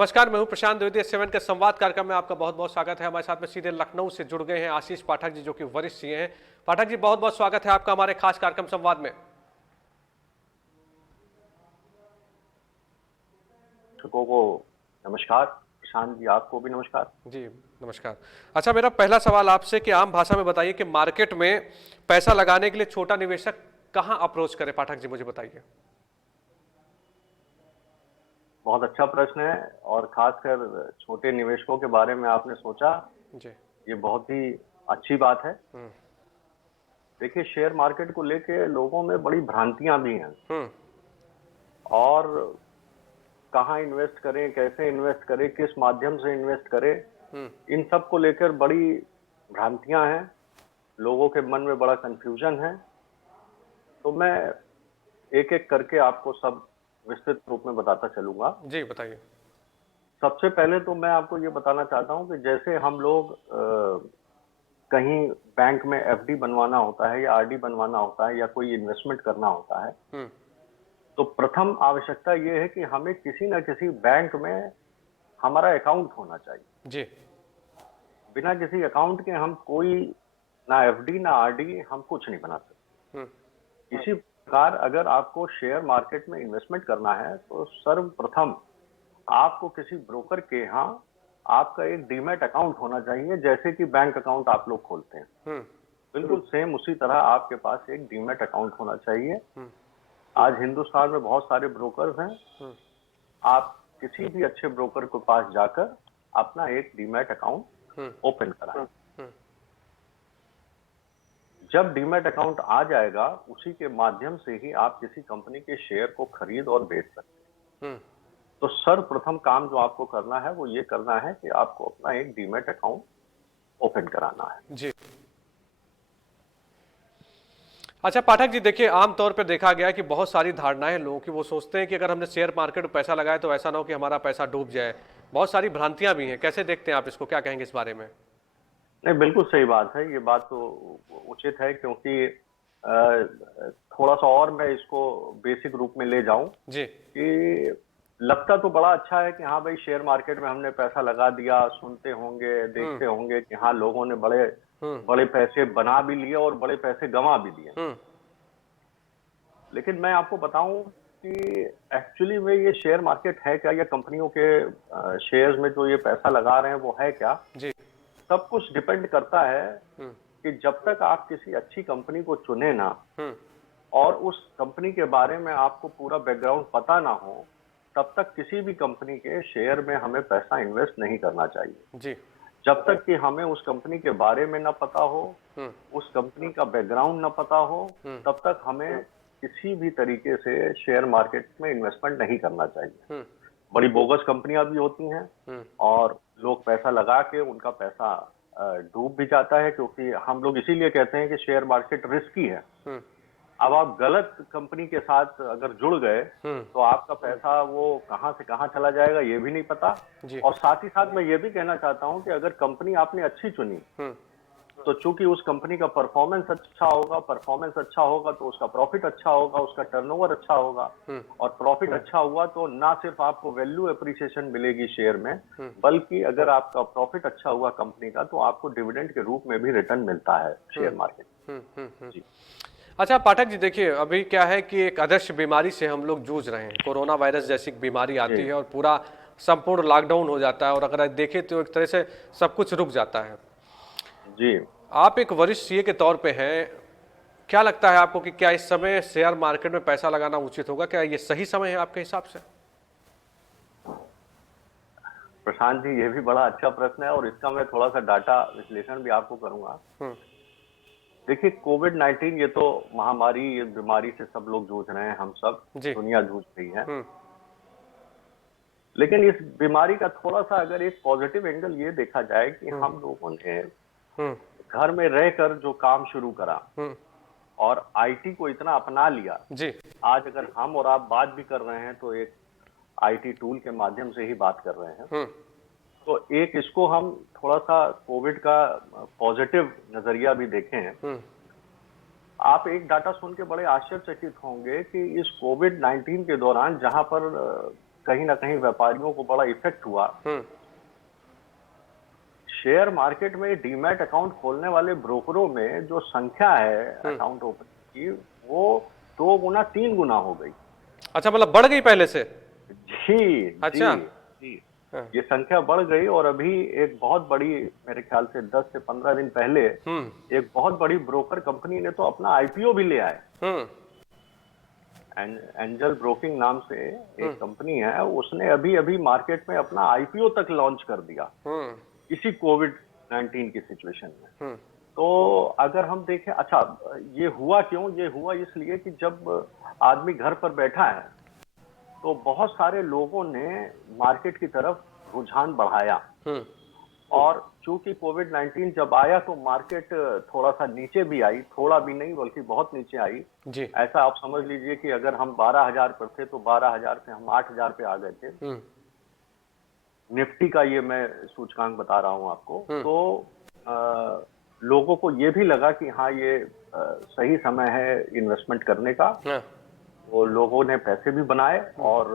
नमस्कार, मैं हूं प्रशांत द्विवेदी। S7 के संवाद कार्यक्रम में आपका बहुत बहुत स्वागत है। हमारे साथ में सीधे लखनऊ से जुड़ गए हैं आशीष पाठक जी, जो कि वरिष्ठ सीए हैं। पाठक जी, बहुत बहुत स्वागत है आपका हमारे खास कार्यक्रम संवाद में। दर्शकों को नमस्कार। प्रशांत जी, आपको भी नमस्कार। जी नमस्कार। अच्छा, मेरा पहला सवाल आपसे कि आम भाषा में बताइए कि मार्केट में पैसा लगाने के लिए छोटा निवेशक कहाँ अप्रोच करे। पाठक जी, मुझे बताइए। बहुत अच्छा प्रश्न है और खासकर छोटे निवेशकों के बारे में आपने सोचा, जी। ये बहुत ही अच्छी बात है। देखिए, शेयर मार्केट को लेके लोगों में बड़ी भ्रांतियां भी हैं हम्म। और कहाँ इन्वेस्ट करें, कैसे इन्वेस्ट करें, किस माध्यम से इन्वेस्ट करें, हम्म। इन सब को लेकर बड़ी भ्रांतियां हैं। लोगों के मन में बड़ा कंफ्यूजन है। तो मैं एक एक करके आपको सब विस्तृत रूप में बताता चलूंगा। जी बताइए। सबसे पहले तो मैं आपको ये बताना चाहता हूँ कि जैसे हम लोग कहीं बैंक में एफडी बनवाना होता है या आरडी बनवाना होता है या कोई इन्वेस्टमेंट करना होता है, हम्म। तो प्रथम आवश्यकता ये है कि हमें किसी न किसी बैंक में हमारा अकाउंट होना चाहिए। जी। बिना किसी अकाउंट के हम कोई ना एफडी ना आरडी हम कुछ नहीं बना सकते। हम्म। इसी प्रकार अगर आपको शेयर मार्केट में इन्वेस्टमेंट करना है तो सर्वप्रथम आपको किसी ब्रोकर के यहाँ आपका एक डीमैट अकाउंट होना चाहिए, जैसे कि बैंक अकाउंट आप लोग खोलते हैं। हम्म। बिल्कुल सेम उसी तरह आपके पास एक डीमैट अकाउंट होना चाहिए। हम्म। आज हिंदुस्तान में बहुत सारे ब्रोकर्स हैं। हम्म। आप किसी भी अच्छे ब्रोकर के पास जाकर अपना एक डीमैट अकाउंट हम्म। ओपन कराएं। हम्म। जब डीमैट अकाउंट आ जाएगा, उसी के माध्यम से ही आप किसी कंपनी के शेयर को खरीद और बेच सकते हैं। हम्म। तो सर्वप्रथम काम जो आपको करना है वो ये करना है कि आपको अपना एक डीमैट अकाउंट ओपन कराना है। जी। अच्छा पाठक जी, देखिए आमतौर पर देखा गया है कि बहुत सारी धारणाएं लोगों की, वो सोचते हैं कि अगर हमने शेयर मार्केट में पैसा लगाया तो ऐसा ना हो कि हमारा पैसा डूब जाए। बहुत सारी भ्रांतियां भी हैं। कैसे देखते हैं आप इसको, क्या कहेंगे इस बारे में? नहीं, बिल्कुल सही बात है। ये बात तो उचित है, क्योंकि थोड़ा सा और मैं इसको बेसिक रूप में ले जाऊं जी। कि लगता तो बड़ा अच्छा है कि हाँ भाई, शेयर मार्केट में हमने पैसा लगा दिया। सुनते होंगे, हम्म। देखते होंगे कि हाँ, लोगों ने बड़े हम्म। बड़े पैसे बना भी लिए और बड़े पैसे गंवा भी दिए। हम्म। लेकिन मैं आपको बताऊं कि एक्चुअली में ये शेयर मार्केट है क्या, या कंपनियों के शेयर्स में जो ये पैसा लगा रहे हैं वो है क्या। जी। सब कुछ डिपेंड करता है हम्म। कि जब तक आप किसी अच्छी कंपनी को चुने ना हम्म। और उस कंपनी के बारे में आपको पूरा बैकग्राउंड पता ना हो, तब तक किसी भी कंपनी के शेयर में हमें पैसा इन्वेस्ट नहीं करना चाहिए। जी। जब तक कि हमें उस कंपनी के बारे में ना पता हो, हम्म। उस कंपनी का बैकग्राउंड ना पता हो, हम्म। तब तक हमें किसी भी तरीके से शेयर मार्केट में इन्वेस्टमेंट नहीं करना चाहिए। हम्म। बड़ी बोगस कंपनियां भी होती हैं हम्म। और लोग पैसा लगा के उनका पैसा डूब भी जाता है, क्योंकि हम लोग इसीलिए कहते हैं कि शेयर मार्केट रिस्की है। हम्म। अब आप गलत कंपनी के साथ अगर जुड़ गए हम्म। तो आपका पैसा वो कहां से कहां चला जाएगा ये भी नहीं पता। जी। और साथ ही साथ मैं ये भी कहना चाहता हूं कि अगर कंपनी आपने अच्छी चुनी, हम्म। तो चूंकि उस कंपनी का परफॉर्मेंस अच्छा होगा तो उसका प्रॉफिट अच्छा होगा, उसका टर्नओवर अच्छा होगा। हम्म। और प्रॉफिट अच्छा हुआ तो ना सिर्फ आपको वैल्यू एप्रिसिएशन मिलेगी शेयर में, हम्म। बल्कि अगर आपका प्रॉफिट अच्छा हुआ कंपनी का, तो आपको डिविडेंड के रूप में भी रिटर्न मिलता है हम्म। Share market. हम्म। हम्म। जी अच्छा पाठक जी, देखिए अभी क्या है कि एक आदर्श बीमारी से हम लोग जूझ रहे हैं। कोरोना वायरस जैसी बीमारी आती जी है और पूरा संपूर्ण लॉकडाउन हो जाता है, और अगर देखें तो एक तरह से सब कुछ रुक जाता है। जी आप एक वरिष्ठ सीए के तौर पे हैं, क्या लगता है आपको कि क्या इस समय शेयर मार्केट में पैसा लगाना उचित होगा? क्या ये सही समय है आपके हिसाब से? प्रशांत जी, ये भी बड़ा अच्छा प्रश्न है और इसका मैं थोड़ा सा डाटा विश्लेषण भी आपको करूंगा। हम्म। देखिए, कोविड-19 ये तो महामारी, ये बीमारी से सब लोग जूझ रहे हैं, हम सब जी। दुनिया जूझ रही है। हम्म। लेकिन इस बीमारी का थोड़ा सा अगर एक पॉजिटिव एंगल ये देखा जाए कि हम्म। हम लोगों ने हम्म। घर में रहकर जो काम शुरू करा हम्म। और आईटी को इतना अपना लिया। जी। आज अगर हम और आप बात भी कर रहे हैं तो एक आईटी टूल के माध्यम से ही बात कर रहे हैं। हम्म। तो एक इसको हम थोड़ा सा कोविड का पॉजिटिव नजरिया भी देखें। हम्म। आप एक डाटा सुन के बड़े आश्चर्यचकित होंगे कि इस कोविड 19 के दौरान, जहां पर कहीं ना कहीं व्यापारियों को बड़ा इफेक्ट हुआ। शेयर मार्केट में डीमैट अकाउंट खोलने वाले ब्रोकरों में जो संख्या है अकाउंट ओपन की, वो 2 गुना 3 गुना हो गई। अच्छा, मतलब बढ़ गई पहले से। जी जी अच्छा। जी। हाँ। ये संख्या बढ़ गई और अभी एक बहुत बड़ी, मेरे ख्याल से 10 से 15 दिन पहले एक बहुत बड़ी ब्रोकर कंपनी ने तो अपना आईपीओ भी ले आए। हम्म। एंजल ब्रोकिंग नाम से एक कंपनी है, उसने अभी अभी मार्केट में अपना आईपीओ तक लॉन्च कर दिया हम्म। इसी कोविड-19 की सिचुएशन में। हम्म। तो अगर हम देखें, अच्छा, ये हुआ क्यों? ये हुआ इसलिए कि जब आदमी घर पर बैठा है तो बहुत सारे लोगों ने मार्केट की तरफ रुझान बढ़ाया, हम्म। और चूंकि कोविड-19 जब आया तो मार्केट थोड़ा सा नीचे भी आई, थोड़ा भी नहीं बल्कि बहुत नीचे आई। जी। ऐसा आप समझ लीजिए कि अगर हम 12,000 पर थे तो 12,000 से हम 8,000 पे आ गए थे। निफ्टी का ये मैं सूचकांक बता रहा हूं आपको। तो लोगों को ये भी लगा कि हाँ, ये सही समय है इन्वेस्टमेंट करने का। हाँ। वो लोगों ने पैसे भी बनाए, और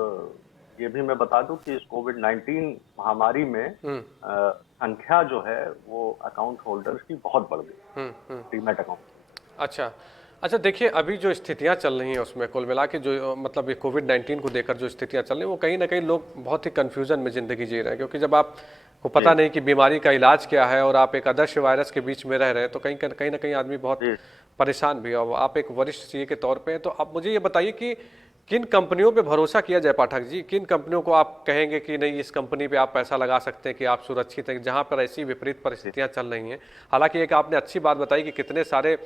ये भी मैं बता दूं कि इस कोविड-19 महामारी में संख्या जो है वो अकाउंट होल्डर्स की बहुत बढ़ गई, डीमैट अकाउंट। अच्छा। अच्छा, देखिए अभी जो स्थितियां चल रही हैं उसमें कुल मिला के जो मतलब ये कोविड-19 को देकर जो स्थितियां चल रही हैं, वो कहीं ना कहीं लोग बहुत ही कन्फ्यूजन में ज़िंदगी जी रहे हैं, क्योंकि जब आपको पता जी नहीं कि बीमारी का इलाज क्या है और आप एक आदर्श वायरस के बीच में रह रहे हैं, तो कहीं ना कहीं आदमी बहुत जी। परेशान भी है। और आप एक वरिष्ठ सीए के तौर पे हैं, तो आप मुझे ये बताइए कि किन कंपनियों पे भरोसा किया जाए पाठक जी? किन कंपनियों को आप कहेंगे कि नहीं, इस कंपनी पे आप पैसा लगा सकते हैं कि आप सुरक्षित हैं, जहां पर ऐसी विपरीत परिस्थितियां चल रही हैं? हालांकि एक आपने अच्छी बात बताई कि कितने सारे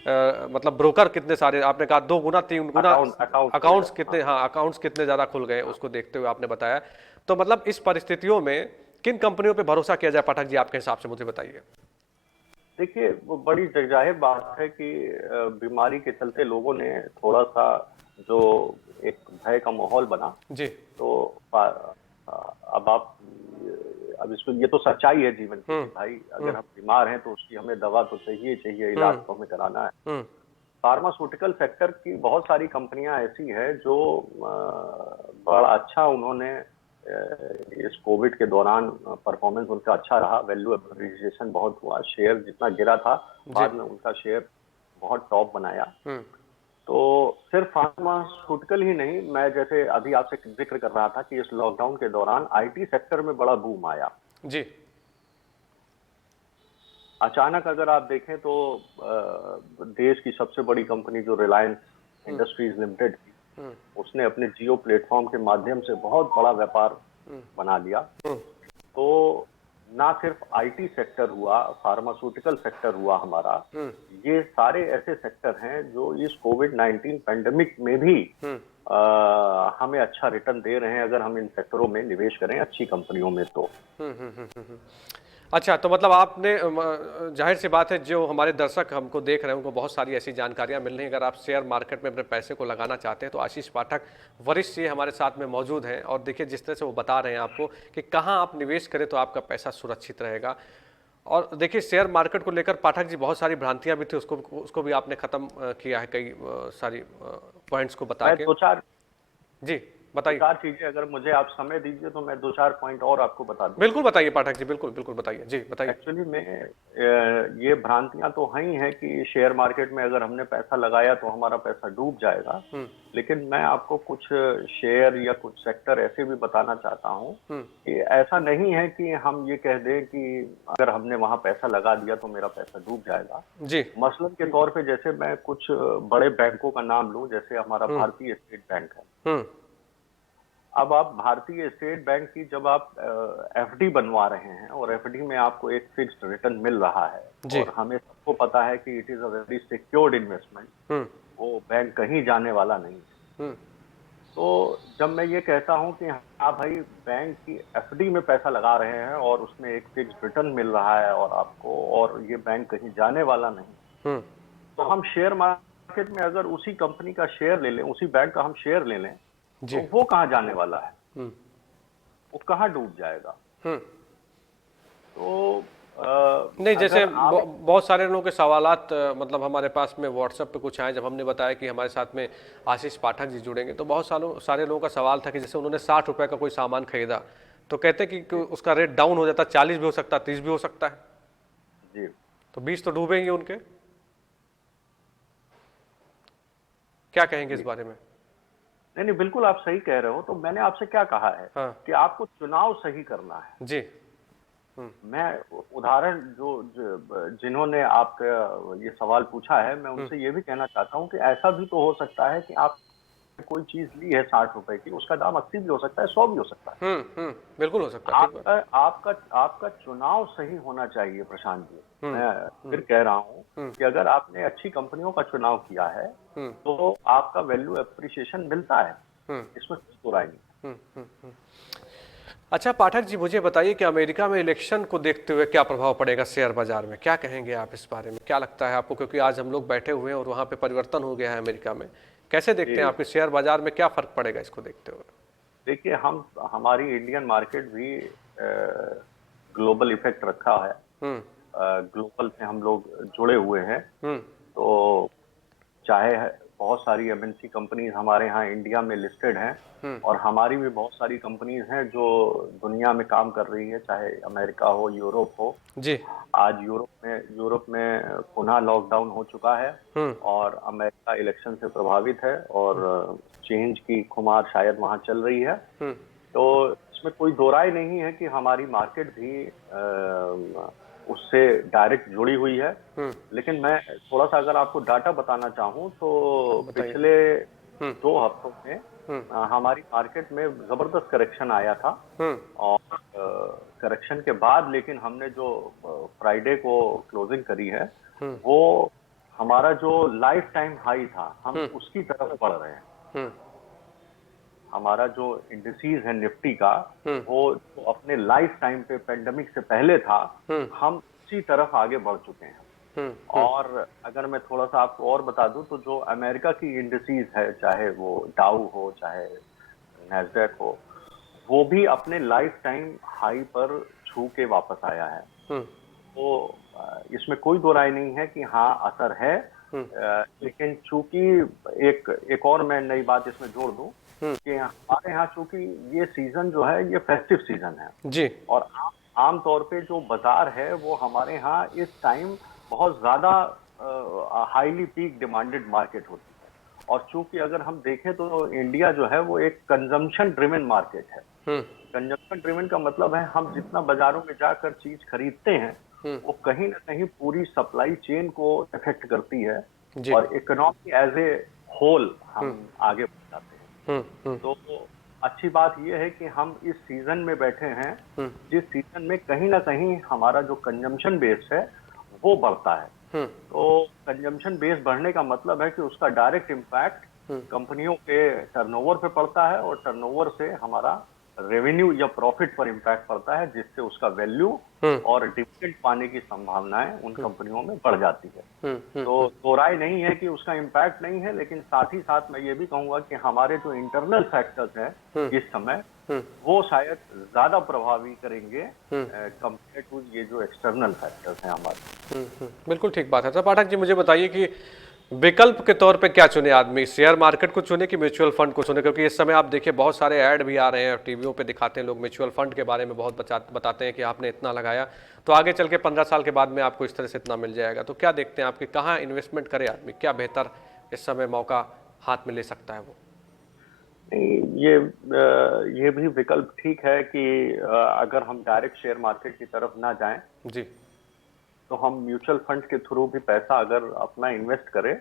मतलब ब्रोकर कितने सारे, आपने कहा 2 गुना 3 गुना अकाउंट खुल अकाउंट्स गया, कितने, हाँ। हाँ अकाउंट्स कितने ज़्यादा खुल गए उसको देखते हुए आपने बताया। तो मतलब इस परिस्थितियों में किन कंपनियों पे भरोसा किया जाए पाठक जी आपके हिसाब से, मुझे बताइए। देखिए, वो बड़ी जाहिर बात है कि बीमारी के चलते लोगों ने थोड़ा सा, जो एक भय का माहौल बना, जी। तो अब आप, अब इसमें ये तो सच्चाई है जीवन की कि भाई हम्म। अगर हम बीमार हैं तो उसकी हमें दवा तो चाहिए चाहिए, इलाज हम्म। तो हमें कराना है। हम्म। फार्मास्यूटिकल सेक्टर की बहुत सारी कंपनियां ऐसी हैं जो बड़ा अच्छा उन्होंने इस कोविड के दौरान परफॉर्मेंस उनका अच्छा रहा, वैल्यू अप्रिसिएशन बहुत हुआ, शेयर जितना गिरा था जी। बाद में उनका शेयर बहुत टॉप बनाया। हम्म। तो सिर्फ फार्मास्यूटिकल ही नहीं, मैं जैसे अभी आपसे जिक्र कर रहा था कि इस लॉकडाउन के दौरान आईटी सेक्टर में बड़ा बूम आया। जी। अचानक अगर आप देखें तो देश की सबसे बड़ी कंपनी जो रिलायंस इंडस्ट्रीज लिमिटेड थी, उसने अपने जियो प्लेटफॉर्म के माध्यम से बहुत बड़ा व्यापार बना लिया। तो ना सिर्फ आईटी सेक्टर हुआ, फार्मास्यूटिकल सेक्टर हुआ हमारा, ये सारे ऐसे सेक्टर हैं जो इस कोविड-19 पैंडेमिक में भी हमें अच्छा रिटर्न दे रहे हैं, अगर हम इन सेक्टरों में निवेश करें अच्छी कंपनियों में तो। अच्छा, तो मतलब आपने जाहिर सी बात है, जो हमारे दर्शक हमको देख रहे हैं उनको बहुत सारी ऐसी जानकारियां मिल रही हैं। अगर आप शेयर मार्केट में अपने पैसे को लगाना चाहते हैं तो आशीष पाठक वरिष्ठ सीए हमारे साथ में मौजूद हैं, और देखिए जिस तरह से वो बता रहे हैं आपको कि कहाँ आप निवेश करें तो आपका पैसा सुरक्षित रहेगा। और देखिए शेयर मार्केट को लेकर पाठक जी बहुत सारी भ्रांतियां भी थी, उसको भी आपने खत्म किया है कई सारी पॉइंट्स को बता मैं के। दो चार जी दो बताइए। चार चीजें, अगर मुझे आप समय दीजिए तो मैं 2-4 पॉइंट और आपको बता दूं। बिल्कुल बताइए पाठक जी, बिल्कुल बिल्कुल बताइए, जी बताइए। एक्चुअली में ये भ्रांतियां तो हैं ही हैं कि शेयर मार्केट में अगर हमने पैसा लगाया तो हमारा पैसा डूब जाएगा। लेकिन मैं आपको कुछ शेयर या कुछ सेक्टर ऐसे भी बताना चाहता हूं कि ऐसा नहीं है कि हम ये कह दें कि अगर हमने वहां पैसा लगा दिया तो मेरा पैसा डूब जाएगा। जी। मसलन के तौर पे जैसे मैं कुछ बड़े बैंकों का नाम लूं, जैसे हमारा भारतीय स्टेट बैंक है। हम्म। अब आप भारतीय स्टेट बैंक की जब आप एफडी बनवा रहे हैं और एफडी में आपको एक फिक्स्ड रिटर्न मिल रहा है, जी। और हमें सबको पता है कि it is a very secured investment, वो बैंक कहीं जाने वाला नहीं है। तो जब मैं ये कहता हूं कि हाँ भाई, बैंक की एफडी में पैसा लगा रहे हैं और उसमें एक फिक्स्ड रिटर्न मिल रहा है और आपको, और ये बैंक कहीं जाने वाला नहीं, तो हम शेयर मार्केट में अगर उसी कंपनी का शेयर ले लें, उसी बैंक का हम शेयर ले लें, जी। तो वो कहाँ जाने वाला है, वो कहाँ डूब जाएगा। तो नहीं, जैसे अगर आप बहुत सारे लोगों के सवालात मतलब हमारे पास में व्हाट्सएप पे कुछ आए, जब हमने बताया कि हमारे साथ में आशीष पाठक जी जुड़ेंगे, तो बहुत सारे लोगों का सवाल था कि जैसे उन्होंने 60 रुपए का कोई सामान खरीदा, तो कहते कि उसका रेट डाउन हो जाता, 40 भी हो सकता है, 30 भी हो सकता है, जी, तो 20 तो डूबेंगे उनके। क्या कहेंगे इस जी, बारे में? नहीं नहीं, बिल्कुल आप सही कह रहे हो। तो मैंने आपसे क्या कहा है हाँ। कि आपको चुनाव सही करना है। जी। हम्म। मैं उदाहरण जिन्होंने आपका ये सवाल पूछा है, मैं हम्म। उनसे ये भी कहना चाहता हूँ कि ऐसा भी तो हो सकता है कि आप कोई चीज ली है 60 रुपए की, उसका दाम 80 भी हो सकता है, 100 भी हो सकता है। बिल्कुल हो सकता है, ठीक बात। आपका आपका आपका चुनाव सही होना चाहिए प्रशांत जी। हम्म। मैं हम्म। फिर कह रहा हूँ हम्म। कि अगर आपने अच्छी कंपनियों का चुनाव किया है हम्म। तो आपका वैल्यू एप्रिसिएशन मिलता है, हम्म। इसमें कोई बुराई नहीं। हम्म। हम्म। अच्छा पाठक जी, मुझे बताइए कि अमेरिका में इलेक्शन को देखते हुए क्या प्रभाव पड़ेगा शेयर बाजार में, क्या कहेंगे आप इस बारे में, क्या लगता है आपको? क्योंकि आज हम लोग बैठे हुए हैं और वहाँ पे परिवर्तन हो गया है अमेरिका में, कैसे देखते हैं जी, आपके शेयर बाजार में क्या फर्क पड़ेगा इसको देखते हुए? देखिए, हम हमारी इंडियन मार्केट भी ग्लोबल इफेक्ट रखा है। हम्म। ग्लोबल से हम लोग जुड़े हुए हैं। हम्म। तो चाहे बहुत सारी एमएनसी कंपनीज हमारे यहाँ इंडिया में लिस्टेड हैं, हम्म। और हमारी भी बहुत सारी कंपनीज हैं जो दुनिया में काम कर रही है, चाहे अमेरिका हो, यूरोप हो। जी। आज यूरोप में पुनः लॉकडाउन हो चुका है, हम्म। और अमेरिका इलेक्शन से प्रभावित है, और चेंज की खुमार शायद वहाँ चल रही है। हम्म। तो इसमें कोई दो राय नहीं है कि हमारी मार्केट भी उससे डायरेक्ट जुड़ी हुई है। हम्म। लेकिन मैं थोड़ा सा अगर आपको डाटा बताना चाहूँ तो बताइए। पिछले हम्म। 2 हफ्तों में हम्म। हमारी मार्केट में जबरदस्त करेक्शन आया था। हम्म। और करेक्शन के बाद लेकिन हमने जो फ्राइडे को क्लोजिंग करी है, हम्म। वो हमारा जो लाइफ टाइम हाई था, हम हम्म। उसकी तरफ बढ़ रहे हैं। हम्म। हमारा जो इंडिसीज है निफ्टी का, हम्म। वो जो अपने लाइफ टाइम पे पेंडेमिक से पहले था, हम्म। हम उसी तरफ आगे बढ़ चुके हैं। हम्म। हम्म। और अगर मैं थोड़ा सा आपको और बता दूं, तो जो अमेरिका की इंडिसीज है, चाहे वो डाउ हो, चाहे नैस्डैक हो, वो भी अपने लाइफ टाइम हाई पर छू के वापस आया है। हम्म। तो इसमें कोई दो राय नहीं है कि हाँ, असर है। हम्म। लेकिन चूंकि एक एक और मैं नई बात इसमें जोड़ दूं हम्म। कि हमारे यहाँ चूंकि ये सीजन जो है, ये फेस्टिव सीजन है, जी। और आम तौर पे जो बाजार है वो हमारे यहाँ इस टाइम बहुत ज्यादा हाईली पीक डिमांडेड मार्केट होती है। और चूंकि अगर हम देखें तो इंडिया जो है वो एक कंजम्पशन ड्रिवन मार्केट है। हम्म। कंजम्पशन ड्रिवन का मतलब है हम जितना बाजारों में जाकर चीज खरीदते हैं, हम्म। वो कहीं ना कहीं पूरी सप्लाई चेन को इफेक्ट करती है, जी। और इकोनॉमी एज ए होल हम हम्म। आगे बढ़ जाते हैं। हम्म। हम्म। तो अच्छी बात यह है कि हम इस सीजन में बैठे हैं, हम्म। जिस सीजन में कहीं ना कहीं हमारा जो कंजम्पशन बेस है वो बढ़ता है। हम्म। तो कंजम्पशन बेस बढ़ने का मतलब है कि उसका डायरेक्ट इम्पैक्ट हम्म। कंपनियों के टर्नओवर पे पड़ता है, और टर्नओवर से हमारा रेवेन्यू या प्रॉफिट पर इम्पैक्ट पड़ता है, जिससे उसका वैल्यू हम्म। और डिविडेंड पाने की संभावनाएं उन कंपनियों में बढ़ जाती है। हम्म। तो दो राय नहीं है कि उसका इम्पैक्ट नहीं है, लेकिन साथ ही साथ मैं ये भी कहूंगा कि हमारे जो इंटरनल फैक्टर्स हैं हम्म। इस समय, हम्म। वो शायद ज्यादा प्रभावी करेंगे हम्म। कंपेयर टू ये जो एक्सटर्नल फैक्टर्स हैं हमारे। बिल्कुल ठीक बात है। तो पाठक जी मुझे बताइए कि विकल्प के तौर पे क्या चुने आदमी, शेयर मार्केट को चुने कि म्यूचुअल फंड को चुने? क्योंकि इस समय आप देखिए बहुत सारे ऐड भी आ रहे हैं, टीवियों पे दिखाते हैं लोग, म्यूचुअल फंड के बारे में बहुत बताते हैं कि आपने इतना लगाया तो आगे चल के 15 साल के बाद में आपको इस तरह से इतना मिल जाएगा। तो क्या देखते हैं आपके, कहाँ इन्वेस्टमेंट करे आदमी, क्या बेहतर इस समय मौका हाथ में ले सकता है वो? नहीं, ये भी विकल्प ठीक है कि अगर हम डायरेक्ट शेयर मार्केट की तरफ ना जाएं, जी। तो हम म्यूचुअल फंड के थ्रू भी पैसा अगर अपना इन्वेस्ट करें,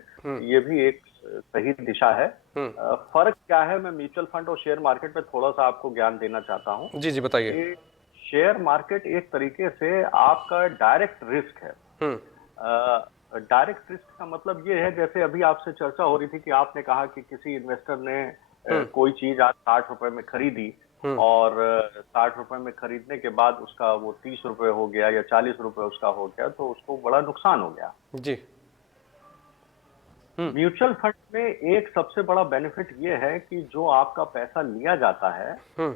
ये भी एक सही दिशा है। हम्म। फर्क क्या है, मैं म्यूचुअल फंड और शेयर मार्केट में थोड़ा सा आपको ज्ञान देना चाहता हूँ जी। जी बताइए। कि शेयर मार्केट एक तरीके से आपका डायरेक्ट रिस्क है। हम्म। डायरेक्ट रिस्क का मतलब ये है, जैसे अभी आपसे चर्चा हो रही थी कि आपने कहा कि किसी इन्वेस्टर ने हम्म। कोई चीज आज 60 रुपए में खरीदी, हम्म। और 60 रुपए में खरीदने के बाद उसका वो 30 रुपए हो गया या 40 रुपए उसका हो गया, तो उसको बड़ा नुकसान हो गया। जी। हम्म। म्यूचुअल फंड में एक सबसे बड़ा बेनिफिट ये है कि जो आपका पैसा लिया जाता है, हम्म।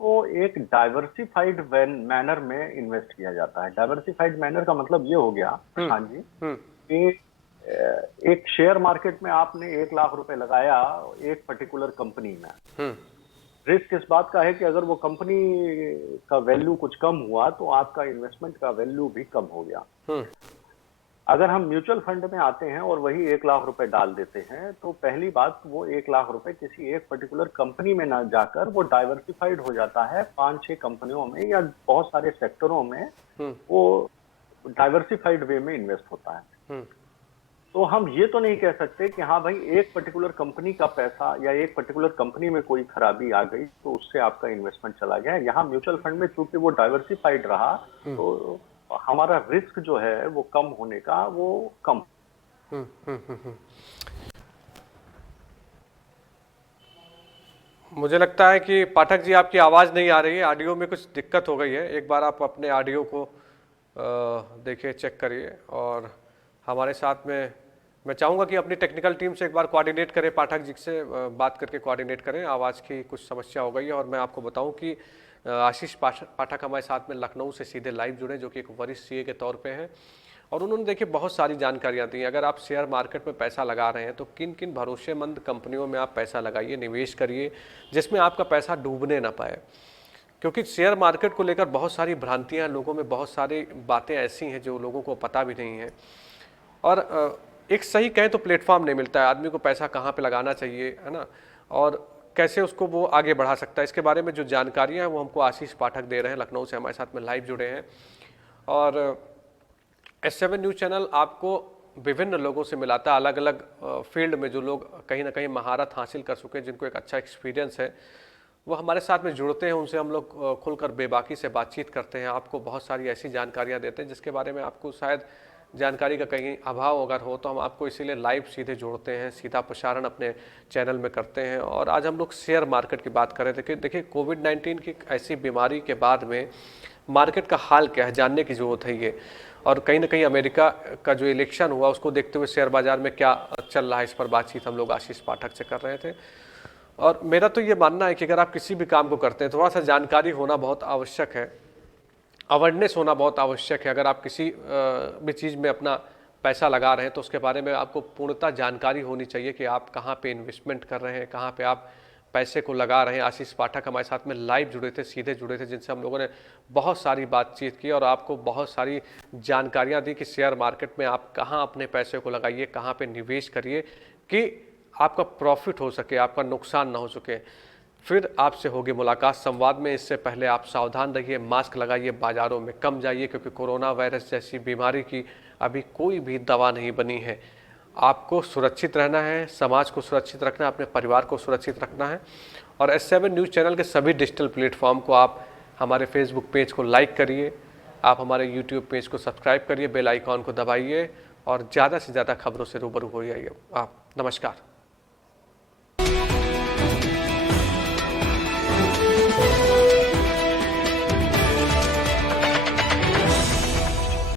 उसको एक डाइवर्सिफाइड मैनर में इन्वेस्ट किया जाता है। डाइवर्सिफाइड मैनर का मतलब ये हो गया, हाँ जी, हम्म। कि एक शेयर मार्केट में आपने 1 लाख रुपए लगाया एक पर्टिकुलर कंपनी में। हम्म। रिस्क इस बात का है कि अगर वो कंपनी का वैल्यू कुछ कम हुआ तो आपका इन्वेस्टमेंट का वैल्यू भी कम हो गया। हम्म। अगर हम म्यूचुअल फंड में आते हैं और वही 1 लाख रुपए डाल देते हैं, तो पहली बात, वो 1 लाख रुपए किसी एक पर्टिकुलर कंपनी में ना जाकर वो डाइवर्सिफाइड हो जाता है 5-6 कंपनियों में या बहुत सारे सेक्टरों में। हम्म। वो डाइवर्सिफाइड वे में इन्वेस्ट होता है। हम्म। तो हम ये तो नहीं कह सकते कि हाँ भाई, एक पर्टिकुलर कंपनी का पैसा या एक पर्टिकुलर कंपनी में कोई खराबी आ गई तो उससे आपका इन्वेस्टमेंट चला गया। यहाँ म्यूचुअल फंड में चूंकि वो डाइवर्सिफाइड रहा, तो हमारा रिस्क जो है वो कम होने का वो कम। मुझे लगता है कि पाठक जी आपकी आवाज़ नहीं आ रही है, ऑडियो में कुछ दिक्कत हो गई है। एक बार आप अपने ऑडियो को देखिए, चेक करिए। और हमारे साथ में मैं चाहूँगा कि अपनी टेक्निकल टीम से एक बार कोऑर्डिनेट करें, पाठक जी से बात करके कोऑर्डिनेट करें। आवाज़ की कुछ समस्या हो गई है। और मैं आपको बताऊं कि आशीष पाठक हमारे साथ में लखनऊ से सीधे लाइव जुड़े, जो कि एक वरिष्ठ सीए के तौर पे हैं। और उन्होंने देखिए बहुत सारी जानकारियाँ दी। अगर आप शेयर मार्केट में पैसा लगा रहे हैं तो किन किन भरोसेमंद कंपनियों में आप पैसा लगाइए, निवेश करिए, जिसमें आपका पैसा डूबने ना पाए। क्योंकि शेयर मार्केट को लेकर बहुत सारी भ्रांतियाँ हैं लोगों में, बहुत सारी बातें ऐसी हैं जो लोगों को पता भी नहीं है। और एक सही कहें तो प्लेटफॉर्म नहीं मिलता है आदमी को, पैसा कहाँ पे लगाना चाहिए, है ना, और कैसे उसको वो आगे बढ़ा सकता है। इसके बारे में जो जानकारियाँ हैं वो हमको आशीष पाठक दे रहे हैं, लखनऊ से हमारे साथ में लाइव जुड़े हैं। और S7 न्यूज़ चैनल आपको विभिन्न लोगों से मिलाता है, अलग अलग फील्ड में जो लोग कहीं ना कहीं महारत हासिल कर चुके हैं, जिनको एक अच्छा एक्सपीरियंस है, वो हमारे साथ में जुड़ते हैं। उनसे हम लोग खुलकर बेबाकी से बातचीत करते हैं, आपको बहुत सारी ऐसी जानकारियाँ देते हैं जिसके बारे में आपको शायद जानकारी का कहीं अभाव अगर हो, तो हम आपको इसीलिए लाइव सीधे जोड़ते हैं, सीधा प्रसारण अपने चैनल में करते हैं। और आज हम लोग शेयर मार्केट की बात कर रहे थे कि देखिए कोविड-19 की ऐसी बीमारी के बाद में मार्केट का हाल क्या है, जानने की ज़रूरत है ये। और कहीं ना कहीं अमेरिका का जो इलेक्शन हुआ उसको देखते हुए शेयर बाजार में क्या चल रहा है, इस पर बातचीत हम लोग आशीष पाठक से कर रहे थे। और मेरा तो ये मानना है कि अगर आप किसी भी काम को करते हैं, थोड़ा सा जानकारी होना बहुत आवश्यक है, अवेयरनेस होना बहुत आवश्यक है। अगर आप किसी भी चीज़ में अपना पैसा लगा रहे हैं तो उसके बारे में आपको पूर्णतः जानकारी होनी चाहिए कि आप कहाँ पे इन्वेस्टमेंट कर रहे हैं, कहाँ पे आप पैसे को लगा रहे हैं। आशीष पाठक हमारे साथ में लाइव जुड़े थे, सीधे जुड़े थे, जिनसे हम लोगों ने बहुत सारी बातचीत की और आपको बहुत सारी जानकारियाँ दी कि शेयर मार्केट में आप कहाँ अपने पैसे को लगाइए, कहाँ पे निवेश करिए कि आपका प्रॉफिट हो सके, आपका नुकसान ना हो सके। फिर आपसे होगी मुलाकात संवाद में। इससे पहले आप सावधान रहिए, मास्क लगाइए, बाज़ारों में कम जाइए, क्योंकि कोरोना वायरस जैसी बीमारी की अभी कोई भी दवा नहीं बनी है। आपको सुरक्षित रहना है, समाज को सुरक्षित रखना है, अपने परिवार को सुरक्षित रखना है। और S7 न्यूज़ चैनल के सभी डिजिटल प्लेटफॉर्म को आप हमारे फेसबुक पेज को लाइक करिए, आप हमारे यूट्यूब पेज को सब्सक्राइब करिए, बेल आइकॉन को दबाइए और ज़्यादा से ज़्यादा खबरों से रूबरू हो जाइए। आप नमस्कार।